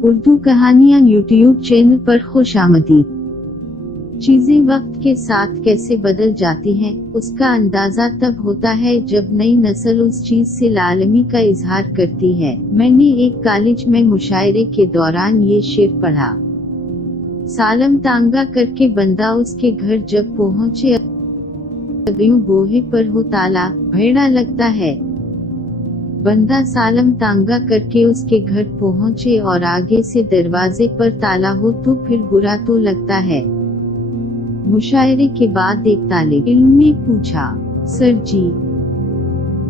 उर्दू कहानियाँ YouTube channel पर खुशामदीद। चीजें वक्त के साथ कैसे बदल जाती हैं, उसका अंदाजा तब होता है जब नई नस्ल उस चीज से लालमी का इजहार करती है। मैंने एक कॉलेज में मुशायरे के दौरान ये शेर पढ़ा। सालम तांगा करके बंदा उसके घर जब पहुँचे, यूं बोहे पर हो ताला, भेड़ा लगता है। बंदा सालम तांगा करके उसके घर पहुँचे और आगे से दरवाजे पर ताला हो तो फिर बुरा तो लगता है। मुशायरे के बाद एक तालिब इल्म ने पूछा, सर जी,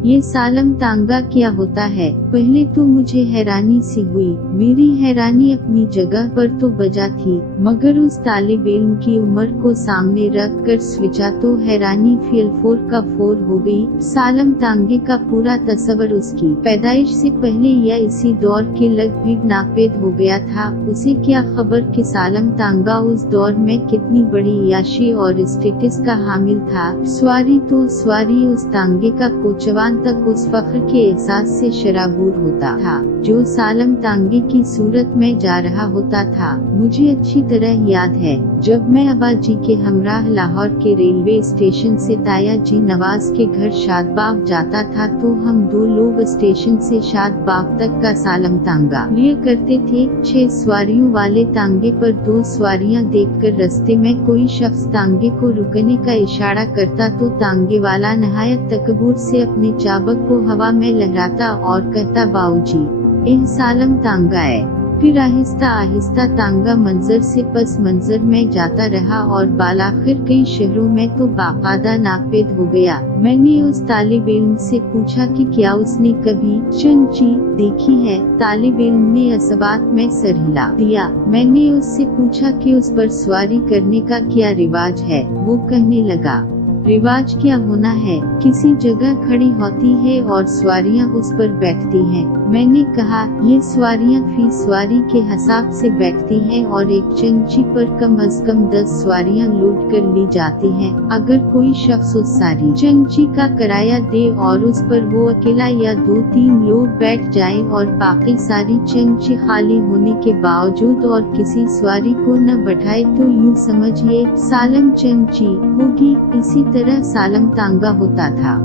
ये सालम तांगा क्या होता है? पहले तो मुझे हैरानी सी हुई। मेरी हैरानी अपनी जगह पर तो बजा थी, मगर उस तालिब इल्म की उम्र को सामने रख कर सोचा तो हैरानी फेल फोर का फोर हो गई। सालम तांगे का पूरा तस्वर उसकी पैदाइश से पहले या इसी दौर के लगभग नापेद हो गया था। उसे क्या खबर कि सालम तांगा उस दौर में कितनी बड़ी याशी और स्टेटस का हामिल था। सवारी तो सवारी, उस तांगे का कोचवान तक उस फख्र के एहसास से शराबूर होता था जो सालम तांगे की सूरत में जा रहा होता था। मुझे अच्छी तरह याद है जब मैं अबा जी के हमराह लाहौर के रेलवे स्टेशन से ताया जी नवाज के घर शादबाग जाता था तो हम दो लोग स्टेशन से शादबाग तक का सालम तांगा लिया करते थे। 6 सवारियों वाले तांगे पर 2 सवारियां देखकर रास्ते में कोई शख्स तांगे को रुकने का इशारा करता तो तांगे वाला नहायत तकबूर से अपने चाबक को हवा में लहराता और कहता, बाऊजी यह सालम तांगा है। फिर आहिस्ता आहिस्ता तांगा मंजर से पस मंजर में जाता रहा और बालाखिर कई शहरों में तो बाकायदा नापेद हो गया। मैंने उस तालिब इल्म से पूछा कि क्या उसने कभी चंची देखी है। तालिब इल्म ने असबात में सर हिला दिया। मैंने उससे पूछा कि उस पर सवारी करने का क्या रिवाज है। वो कहने लगा, रिवाज क्या होना है, किसी जगह खड़ी होती है और सवारियां उस पर बैठती हैं। मैंने कहा, ये सवारियां फी सवारी के हिसाब से बैठती हैं और एक चंची पर कम अज कम 10 सवारियां लोड कर ली जाती हैं। अगर कोई शख्स उस सारी चंची का किराया दे और उस पर वो अकेला या 2-3 लोग बैठ जाएं और बाकी सारी चंची खाली होने के बावजूद और किसी सवारी को न बैठाए तो यूँ समझिए सालम चंची होगी। इसी तरह सालम तांगा होता था।